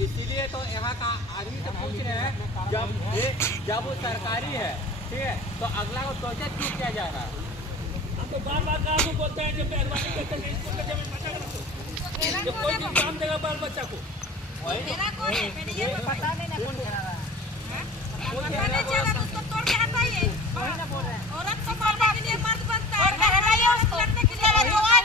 इसीलिए तो यहाँ का आदमी से पूछ रहे हैं, जब वो सरकारी है, ठीक है, तो अगला को प्रोजेक्ट क्यों किया जा रहा है? तो बार बार कानून बोलते हैं कि मेहरबानी करते हैं स्कूल का जमीन बचा कर रखो, जो कोई भी काम देगा बाल बच्चा को। मेरा कौन है? मैंने ये पता नहीं ना कौन कह रहा है। पता नहीं चला तो उसको तोड़ के हटाइए। औरत को मारने के लिए मर्द बनता है, हटाइए उसको, लड़ने के लिए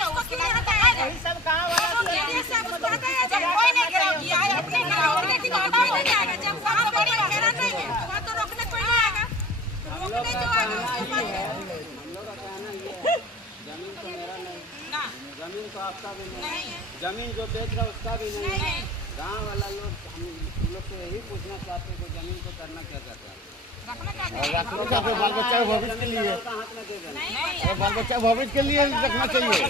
उसको क्यों नहीं हटाया? यही सब गाँव वाला ये सब उसको हटाया जाए। कोई नहीं घेराव किया है, अपने घेराव के लिए हटाया नहीं जाएगा। जब वहाँ पे घेरा नहीं है तो वहाँ तो रोकने कोई नहीं आएगा, रोकने जो आएगा उसके बाद जमीन तो मेरा नहीं, जमीन तो आपका भी नहीं है, जमीन जो बेच रहा उसका भी नहीं है। गाँव वाला लोग हम लोग को यही पूछना चाहते हैं कि जमीन को करना क्या चाहते हैं? रखना चाहते रखना चाहते बाल बच्चा के भविष्य के लिए, बाल बच्चा भविष्य के लिए रखना चाहिए।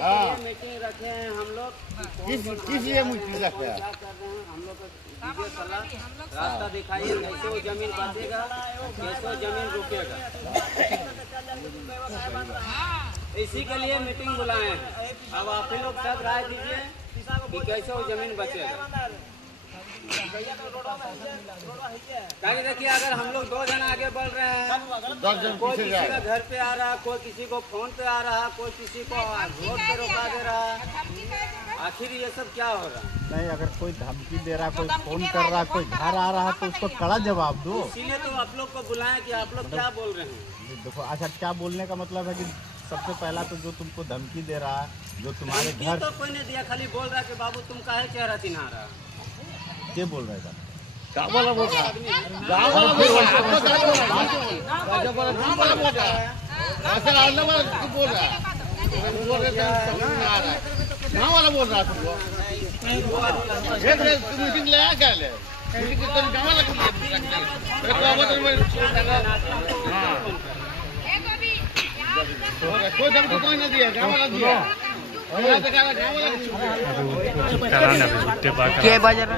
हाँ, मीटिंग रखे हैं हम लोग, किस लिए मीटिंग रखे हैं? क्या कर रहे हैं हम लोग को दीजिए सलाह, रास्ता दिखाइए, कैसे वो जमीन बचेगा, कैसे वो जमीन रुकेगा। इसी के लिए मीटिंग बुलाए हैं। अब आप ही लोग सब राय दीजिए कि कैसे वो जमीन बचेगा। ताकि देखिए, अगर हम लोग 2 जन आगे बढ़ रहे हैं, कोई किसी का घर पे आ रहा है, कोई किसी को फोन पे आ रहा है, कोई किसी को रोड पे रोका दे रहा है, आखिर ये सब क्या हो रहा है? नहीं, अगर कोई धमकी दे रहा, कोई फोन कर रहा, कोई घर आ रहा है तो उसको कड़ा जवाब दो। इसीलिए तो आप लोग को बुलाएं कि आप लोग क्या बोल रहे हैं। देखो, अच्छा, क्या बोलने का मतलब है कि सबसे पहला तो जो तुमको धमकी दे रहा है, जो तुम्हारे घर तो कोई नहीं दिया, खाली बोल रहा है कि बाबू तुम काहे चेहरा चिन्हा रहा है। क्या बोल रहा है? गाँव वाला बोल रहा है, गाँव वाला बोल रहा है, बोल रहा है, गाँव वाला बोल रहा है तुमको। मीटिंग लाया क्या ले? मीटिंग गाँव वाला कोई धमकी कोई नहीं दिया, गाँव वाला दिया। क्या बाजार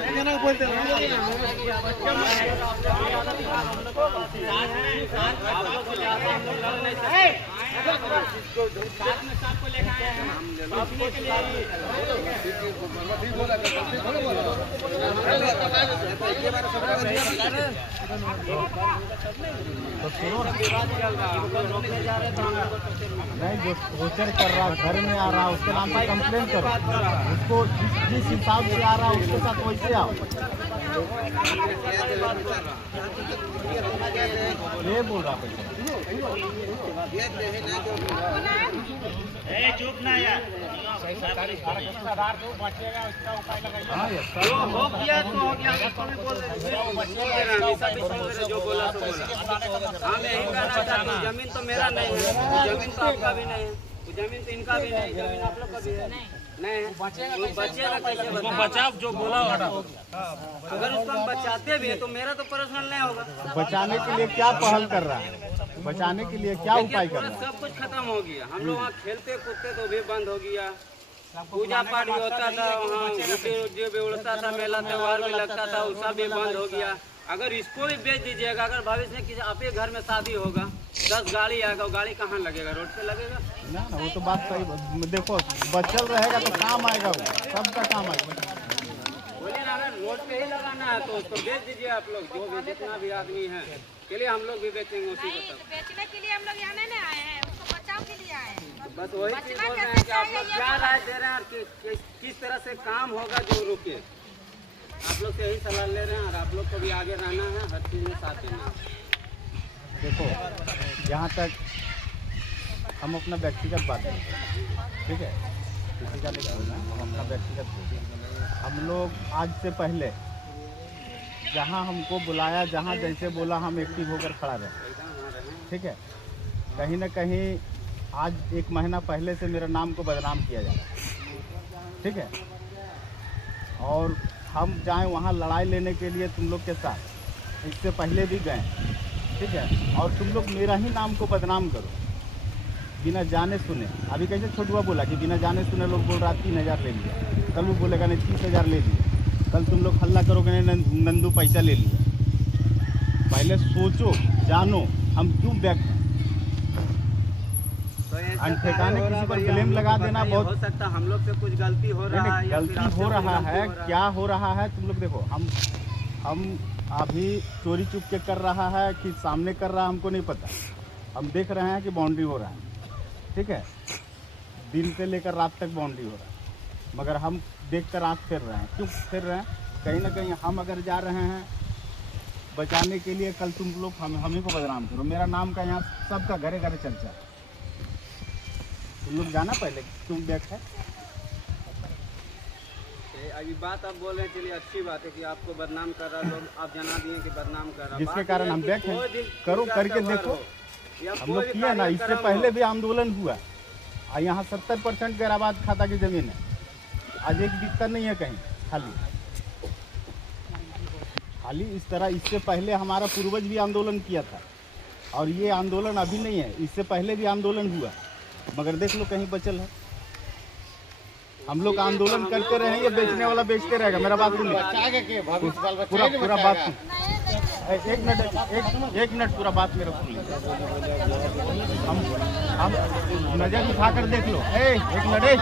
नहीं, जो प्रोचर कर रहा, घर में आ रहा, उसके नाम पे कंप्लेन करो, उसको जिस हिसाब से आ रहा उसके साथ वैसे आओ। ये बोल रहा पैसा चुप ना यार, हो गया तो हो गया, जो बोला तो बोला। हम यही कहना चाहते हैं, जमीन तो मेरा नहीं है, जमीन तो आपका भी नहीं है, जमीन तो इनका भी नहीं, जमीन आप लोग का भी है नहीं है। बचेगा कैसे? बचाव जो बोला अगर उसको हम बचाते भी है तो मेरा तो पर्सनल नहीं होगा। बचाने के लिए क्या पहल कर रहा है? बचाने के लिए क्या उपाय कर रहा है? सब कुछ खत्म हो गया। हम लोग वहाँ खेलते कूदते तो भी बंद हो गया, पूजा पाठ भी होता था, वहाँ जो भी उड़ता था, मेला त्योहार भी लगता था, उसका भी बंद हो गया। अगर इसको भी बेच दीजिएगा, अगर भविष्य में किसी आपके घर में शादी होगा, 10 गाड़ी आएगा, वो गाड़ी कहाँ लगेगा? रोड पे लगेगा ना। वो तो बात सही। देखो, बचल रहेगा तो काम आएगा, वो सबका काम आएगा। बोलिए ना, अगर रोड पे ही लगाना है तो उसको बेच दीजिए आप लोग, जो भी जितना भी आदमी है के लिए हम लोग भी बेचेंगे उसी को। सब बेचने के लिए हम लोग यहाँ नहीं आए हैं, उसको बचाव के लिए आए हैं। बस वही चीज बोल रहे हैं कि आप लोग क्या राय दे रहे हैं कि किस तरह से काम होगा जो रुके। आप लोग से यही सलाह ले रहे हैं और आप लोग को भी आगे रहना है, हर चीज़ में साथ देना है। देखो, जहाँ तक हम अपना व्यक्तिगत बात करें, ठीक है, किसी का नहीं बोलना, हम अपना व्यक्तिगत बोलते हैं। हम लोग आज से पहले जहाँ हमको बुलाया, जहाँ जैसे बोला, हम एक्टिव होकर खड़ा रहे, ठीक है। कहीं ना कहीं आज 1 महीना पहले से मेरे नाम को बदनाम किया जा रहा है, ठीक है। और हम जाएं वहाँ लड़ाई लेने के लिए तुम लोग के साथ, इससे पहले भी गए, ठीक है। और तुम लोग मेरा ही नाम को बदनाम करो बिना जाने सुने। अभी कैसे छोटुआ बोला कि बिना जाने सुने लोग बोल रहा 3000 ले लिया, कल वो बोलेगा नहीं 30,000 ले लिया, कल तुम लोग हल्ला करोगे नहीं नंदू पैसा ले लिया। पहले सोचो, जानो हम क्यों बैक। अनठेकाने किसी पर ब्लेम लगा देना बहुत हो सकता, हम लोग से कुछ गलती हो नहीं, रहा है या फिर गलती आपसे हो कोई रहा गलती है। हो रहा क्या हो रहा है तुम लोग देखो, हम अभी चोरी चुप के कर रहा है कि सामने कर रहा है हमको नहीं पता। हम देख रहे हैं कि बाउंड्री हो रहा है, ठीक है, दिन से लेकर रात तक बाउंड्री हो रहा है, मगर हम देख कर आँख फेर रहे हैं। क्यों फेर रहे हैं? कहीं ना कहीं हम अगर जा रहे हैं बचाने के लिए, कल तुम लोग हम ही को बदनाम करो। मेरा नाम का यहाँ सबका घरे घरे चर्चा है। तुम लोग जाना पहले क्यों बैक है। अभी बात आप बोल रहे हैं, चलिए अच्छी बात है कि आपको बदनाम कर रहा लोग, आप जना दिए कि बदनाम कर रहा, जिसके कारण हम बैक हैं। करो करके देखो, हम लोग किया ना, इससे पहले पहले भी आंदोलन हुआ और यहाँ 70% गैराबाद खाता की जमीन है। आज एक दिक्कत नहीं है कहीं, खाली इस तरह। इससे पहले हमारा पूर्वज भी आंदोलन किया था और ये आंदोलन अभी नहीं है, इससे पहले भी आंदोलन हुआ, मगर देख लो कहीं बचल है। हम लोग आंदोलन करते रहे, ये बेचने वाला बेचते रहेगा। मेरा बात सुनिए, पूरा बात सुन। एक मिनट पूरा बात मेरा सुन लीजिए। हम नजर उठाकर देख लो। एक मिनट,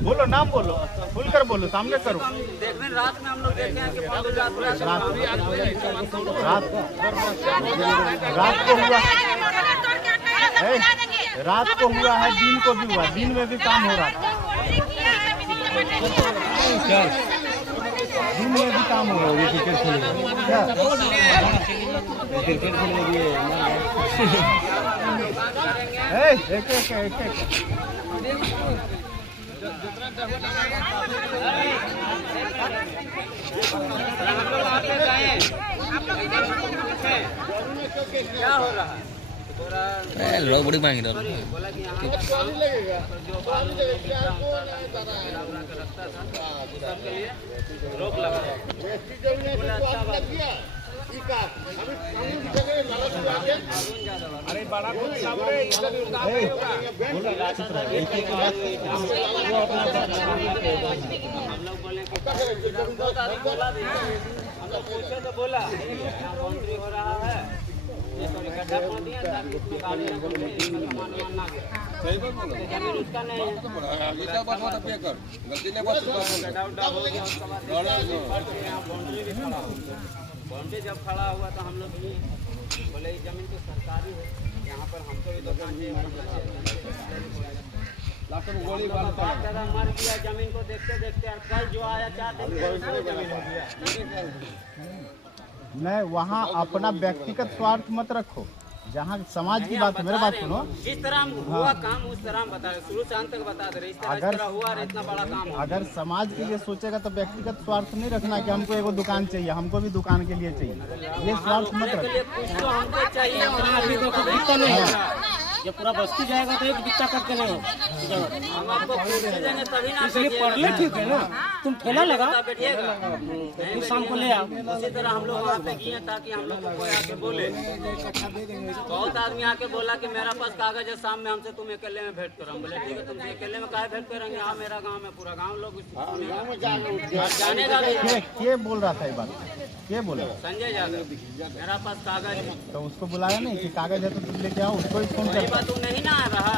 बोलो नाम बोलो, खुलकर बोलो, सामने करो। देखने रात में हम लोग देखे हैं कि रात को हुआ, रात को हुआ है, दिन को भी हुआ, दिन में भी काम हो रहा था, दिन में भी काम हो रहा है। क्रिकेट खेलने क्या हो रहा है? लोग बड़ी मांगी बोला कि यहाँ का जो रखता था सबके लिए रोक लगा। अरे बड़ा हम लोग बोले कि हम लोग पूछे तो बोला बाउंड्री हो रहा है, गड्ढा खोद दिया ताकि उसमें गाड़ी ना घुसे, इसमें सामान वामान ना गिरे। जमीन उसका नहीं है, गड्ढा उड्ढा हो गया, उसके बाद यहाँ बाउंड्री भी खड़ा हुआ। बाउंड्री जब खड़ा हुआ तो हम लोग भी बोले जमीन तो सरकारी है, यहाँ पर हमको भी दुकान ज़्यादा मर गया जमीन को देखते देखते। और कल जो आया चाहते जमीन हो गया। नहीं, वहाँ अपना व्यक्तिगत स्वार्थ मत रखो, जहाँ समाज की बात है। मेरे बात सुनो, जिस तरह हुआ काम उस तरह हम बता रहे, शुरू से अंत तक बता दे रहे। इस तरह हुआ और इतना बड़ा काम हुआ। अगर समाज के लिए सोचेगा तो व्यक्तिगत स्वार्थ नहीं रखना कि हमको एगो दुकान चाहिए, हमको भी दुकान के लिए चाहिए, ये स्वार्थ मत रखो। कुछ तो हमको चाहिए, जब पूरा बस्ती जाएगा तो एक बिच्चा करके नहीं हो। हम आपको देंगे तभी ना, इसलिए पढ़ ले, ठीक है ना। तुम ठेला लगा बैठिएगा, फिर शाम को ले आओ। इसी तरह हम लोग वहाँ पे किए ताकि हम लोग को कोई आके बोले। बहुत आदमी आके बोला कि मेरा पास कागज है, शाम में हमसे तुम अकेले में भेंट करो। हम बोले ठीक है, तुम अकेले में काहे भेंट करेंगे, हाँ मेरा गाँव में पूरा गाँव लोग जानेगा। क्या बोल रहा था ये बात, क्या बोला? संजय यादव, मेरा पास कागज है। तो उसको बुलाया नहीं कि कागज है तो तुम लेके आओ, उसको ही फोन कर। बात तू नहीं ना आ रहा,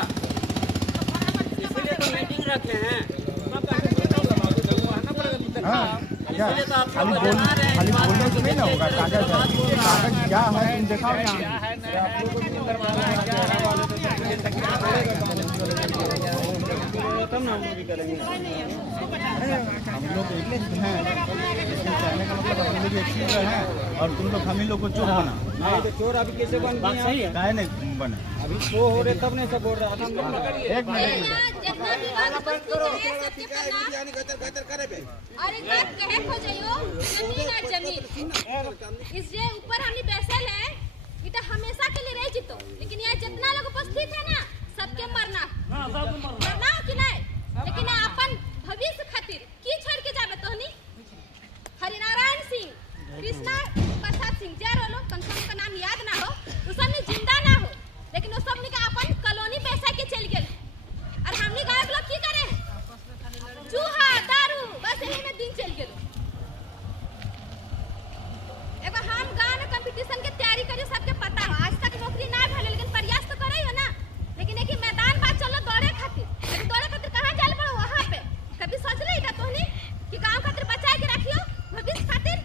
इसीलिए तो मीटिंग रखे हैं। खाली बोलने से नहीं ना होगा, कागज है, कागज क्या है तुम दिखाओ यहाँ। तब ना हम लोग भी करेंगे। हम लोग एक हैं, इसमें कहने का मतलब हम लोग एक चीज हैं और तुम लोग हम ही लोग को चोर बना। नहीं तो चोर अभी कैसे बन गए? काहे नहीं बने? अभी शो हो रहे तब नहीं सब बोल रहे। एक मिनट, इससे ऊपर हमने बैसल है, ये तो हमेशा के लिए रह जितो, लेकिन यहाँ जितना लोग उपस्थित है ना, सबके मरना कि नहीं, लेकिन अपन भविष्य खातिर की छोड़ के जाबे तोहनी। हरिनारायण सिंह, कृष्णा प्रसाद सिंह, जे रोलो कंसम का नाम याद ना हो, तो सब जिंदा ना हो, लेकिन वो सब का अपन कॉलोनी पैसा के चल गए। ऐसे ही में दिन चल गेलो। एगो हम गांव में कंपटीशन के तैयारी करी, सबके पता हो, आज तक नौकरी ना भेल, लेकिन प्रयास तो करे हो ना। लेकिन एक मैदान बात चलो दौड़े खातिर, लेकिन दौड़े खातिर कहाँ जाल पड़ो वहाँ पे। कभी सोच ले इधर तोहनी कि गांव खातिर बचा के रखियो भविष्य खातिर।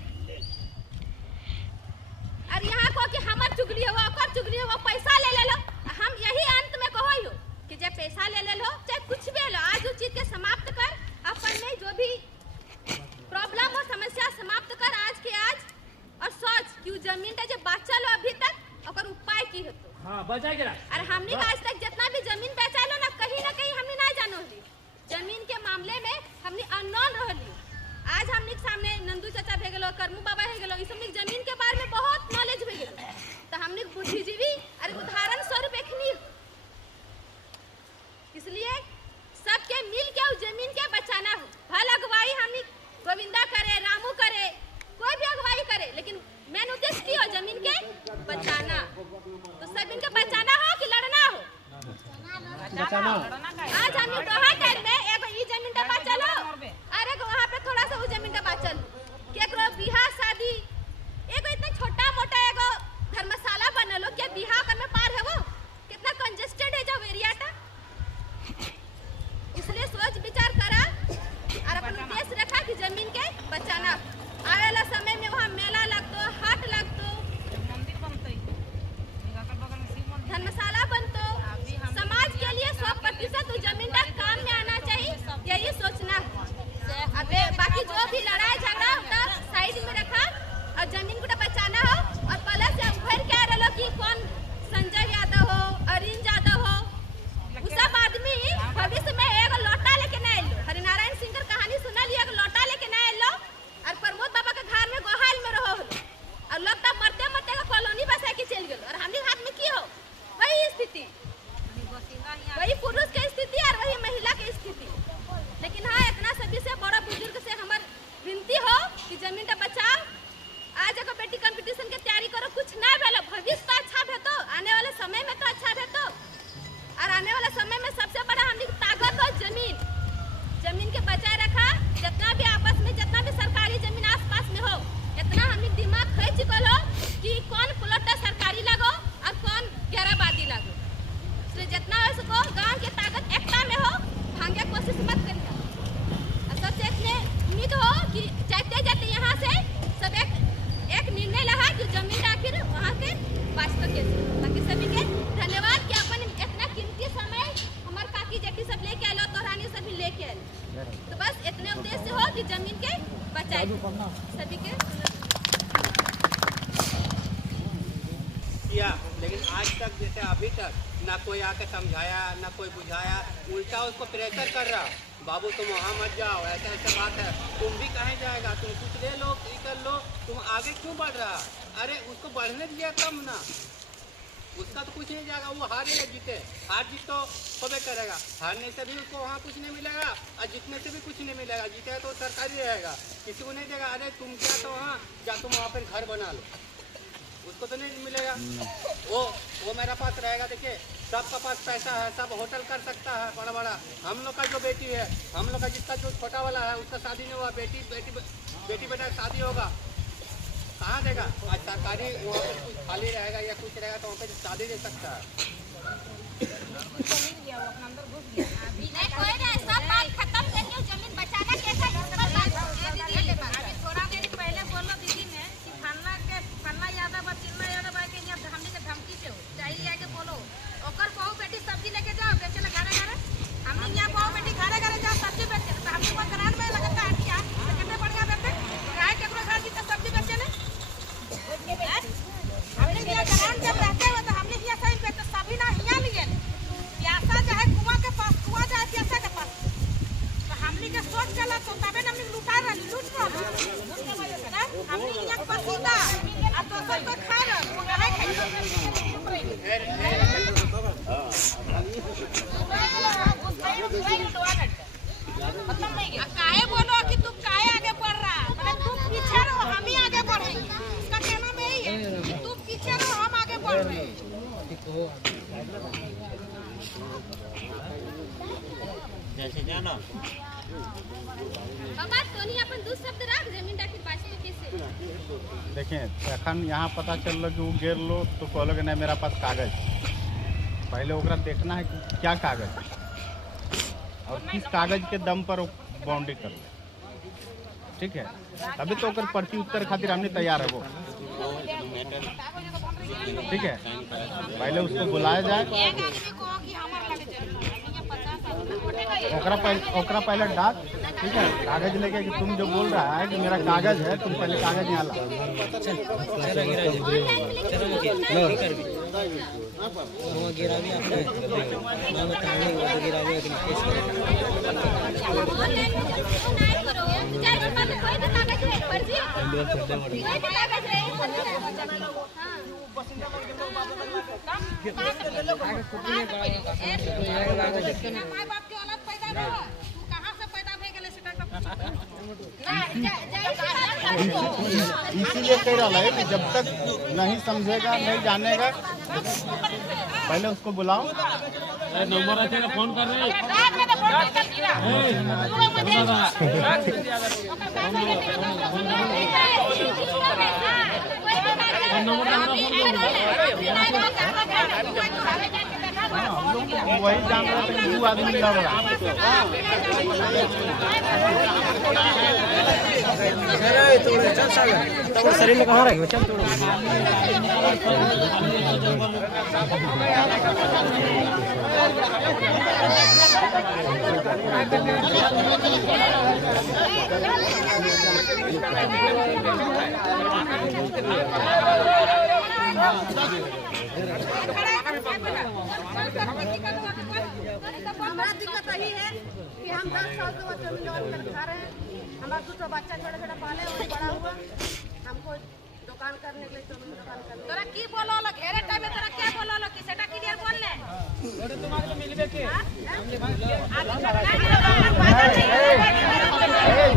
और यहाँ को कि हमार चुगली हो, ओकर चुगली हो, पैसा ले ले लो। हम यही अंत में कहो हो कि जब पैसा ले ले लो चाहे कुछ भी लो, आज उस चीज के समाप्त कर, अपन में जो भी प्रॉब्लम हो, समस्या समाप्त कर आज के आज। और सोच कि वो जमीन का जब बाचा लो अभी तक ओकर उपाय की होतो। हां बचा के रख। और हमनी का आज तक जितना भी जमीन बेचा लो ना कहीं हमनी ना जानो ली। जमीन के मामले में हमनी अननोन रहली। आज हमनी के सामने नंदू चाचा भे गेलो, करमू बाबा हे गेलो, इस हमनी जमीन के बारे में बहुत नॉलेज भे गेलो। तो हमनी बुद्धिजीवी और उदाहरण स्वरूप एखनी, इसलिए सबके मिल के उस जमीन के बचाना हो। भल अगुवाई हमनी गोविंदा करे, रामू करे, कोई भी अगुवाई करे, लेकिन मेन उद्देश्य की हो जमीन के बचाना। तो सब इनके बचाना हो कि लड़ना हो? बचाना। आज हम दोहा टाइम में एगो ई जमीन का बचलो और एगो वहां पे थोड़ा सा वो जमीन का बचल। केकरो बियाह शादी एगो इतना छोटा मोटा एगो धर्मशाला बनलो के बियाह कर में पार है वो कितना कंजेस्टेड है जो एरिया टा। इसलिए सोच विचार करा और अपन उद्देश्य रखा कि जमीन के बचाना। आने वाला समय में वहाँ मेला लगतो, हाट लगतो, मंदिर बनतो, धर्मशाला बनतो। समाज के लिए 100% उस जमीन का काम में आना चाहिए, यही सोचना। अब बाकी जो भी लड़ाई झगड़ा होता साइड में रखा और जमीन को बचाना हो। और पहले से उभर के रहो कि कौन संजय यादव हो, अरिन यादव हो, वो सब आदमी भविष्य में एक लोटा लेके ना आइलो। हरिनारायण सिंह की कहानी सुना लिया, एक लोटा लेके ना आइलो और प्रमोद बाबा के घर में गोहाल में रहो और लोग तब मरते मरते कॉलोनी बसा के चल गए। और हमने हाथ में की हो वही स्थिति, वही पुरुष की स्थिति और वही महिला की स्थिति। लेकिन हाँ, इतना सभी से बड़ा बुजुर्ग से हमार विनती हो कि जमीन का बचाओ। आज अगर बेटी कंपटीशन की तैयारी करो, कुछ ना भेलो, भविष्य तो अच्छा भेतो, आने वाले समय में तो अच्छा भेतो। और आने वाला समय में सबसे बड़ा हमनी ताकत हो जमीन। जमीन के बचाए रखा, जितना भी आपस में जितना भी सरकारी जमीन आसपास में हो, इतना हमनी दिमाग खा चुकल हो कि कौन प्लॉट सरकारी लगो और कौन घेराबादी लगो। इसलिए जितना हो सको गांव के ताकत एकता में हो, भांगे कोशिश मत करिए। और सबसे इतने उम्मीद हो कि जाते जाते यहाँ से सब एक निर्णय लगा कि जमीन आखिर वहाँ के वास्तव के। बाकी सभी के धन्यवाद कि अपन इतना कीमती समय हमारे काकी जेठी सब लेके आलो, तोहरानी सभी लेके आलो। तो बस इतने उद्देश्य हो कि जमीन के बचाए सभी के। लेकिन आज तक जैसे अभी तक ना कोई आके समझाया, ना कोई बुझाया, उल्टा उसको प्रेशर कर रहा, बाबू तुम वहाँ मत जाओ, ऐसा ऐसा बात है, तुम भी कहीं जाएगा, तुम कुछ ले लो, ये कर लो, तुम आगे क्यों बढ़ रहा? अरे उसको बढ़ने दिया कम ना, उसका तो कुछ नहीं जाएगा, वो हार या जीते, हार जीत तो होबे करेगा। हारने से भी उसको वहाँ कुछ नहीं मिलेगा और जीतने से भी कुछ नहीं मिलेगा। जीतेगा तो सरकारी रहेगा, किसी को नहीं देगा। अरे तुम क्या तो वहाँ जा, तुम वहाँ पर घर बना लो, उसको तो नहीं मिलेगा। वो मेरा पास रहेगा। देखिए सबका पास पैसा है, सब होटल कर सकता है बड़ा बड़ा। हम लोग का जो बेटी है, हम लोग का जिसका जो छोटा वाला है उसका शादी नहीं हुआ, बेटी बेटा शादी होगा, कहाँ देगा? आज सरकारी वहाँ पर कुछ खाली रहेगा या कुछ रहेगा तो वहाँ पर शादी दे सकता है। खत्म करिए, जमीन बचाना कैसे? थोड़ा देर पहले बोलो दीदी ने कि फन्ना यादव और चिन्ना यादव आके यहाँ हमने के धमकी से हो चाहिए आके बोलो ओकर बहु बेटी सब्जी लेके जाओ बेचे ना घरे घरे। हमने यहाँ बहु बेटी घरे घरे जाओ सब्जी बेचे, तो हमने वो ग्रांड में लगता है क्या कितने बढ़िया बेचे गाय के घर जीते सब्जी बेचे ने। हमने यहाँ ग्रांड जब रहते हुए तो हमने यहाँ सही बेचे सभी ना यहाँ लिए प्यासा चाहे कुआं के पास, कुआं चाहे प्यासा के पास। तो हमने के सोच चला तो तबे हमने लूट रहा हमने यहाँ पसीदा अब तो कोई खा रहा वो काहे काहे बोलो कि तुम काहे आगे बढ़ रहा, मतलब तुम पीछे रहो हम ही आगे बढ़ेंगे। इसका कहना में यही है कि तुम पीछे रहो हम आगे बढ़ रहे हैं। जैसे जाना बाबा तोनी अपन दू शब्द राख जमीन डाकी बाजते कैसे देखें एखन यहाँ पता चल रहा कि वो गिर लो तो कहलो कि नहीं मेरा पास कागज। पहले ओकरा देखना है कि क्या कागज है और किस कागज के दम पर बाउंड्री कर ले, ठीक है। अभी तो ओकर पर्ची उत्तर खातिर हमने तैयार है वो, ठीक है। पहले उसको बुलाया जाए, एक आदमी को कि हमर लगे जरूर है 50 ओकरा पहले डाक, ठीक है। कागज लेके कि तुम जो बोल रहा है कि मेरा कागज है, तुम पहले कागज यहाँ ला। माय बाप के औलाद पैदा न हो तू कहां से पैदा भे गेले सेटा इसीलिए कह रहा है कि जब तक नहीं समझेगा नहीं जानेगा पहले उसको बुलाओ। नंबर আছে না ফোন कर रहे वही जान रहा था कि दो आदमी लड़ रहा शरीर में कहाँ रखेगा चल हमारा दिक्कत यही है कि हम 10 साल से जमीन कर खा रहे हैं। हमारा दूसरा बच्चा छोटा छोटा पाले और बड़ा हुआ, हमको दुकान करने के लिए जमीन दुकान करने तोरा की बोलो लो घेरे टाइम में तोरा क्या बोलो लो कि सेटा क्लियर बोल ले थोड़े तुम्हारे मिलबे के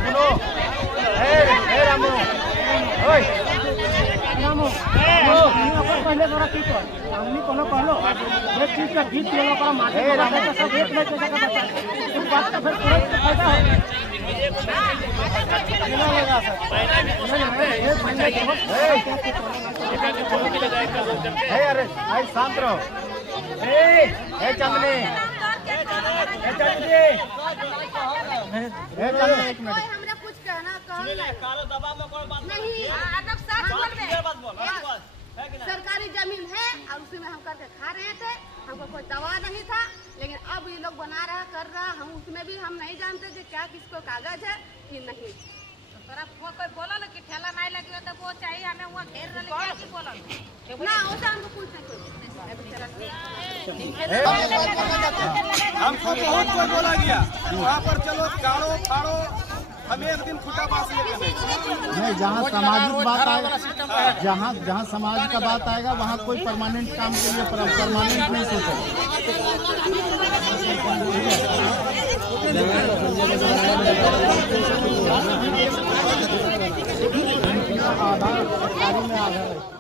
सुनो रामू ओए रामू पहले तोरा की कर हमनी कोनो कहलो एक चीज का गीत लेलो पर माथे पर तो सब एक लेके जगह बता तुम बात का फिर फायदा है कितना लगा सर अरे भाई शांत रहो। चंदनी एक मिनट हमरा कुछ कहना नहीं अदब साथ बोल में सरकारी जमीन है और उसी में हम करके खा रहे थे, हमको कोई दवा नहीं था। लेकिन अब ये लोग बना रहा कर रहा, हम उसमें भी हम नहीं जानते कि क्या किसको कागज है कि नहीं। तोरा कोई बोला लो कि ठेला नहीं लगी तो वो चाहिए हमें वो घेर रहे क्या की बोला ना होता हमको कुछ हमको बहुत कोई बोला गया वहाँ पर चलो गाड़ो फाड़ो, हमें एक दिन फुटा पास नहीं। जहाँ सामाजिक बात आएगा, जहाँ समाज का बात आएगा वहाँ कोई परमानेंट काम के लिए परमानेंट नहीं सोचेगा। आधार में आधार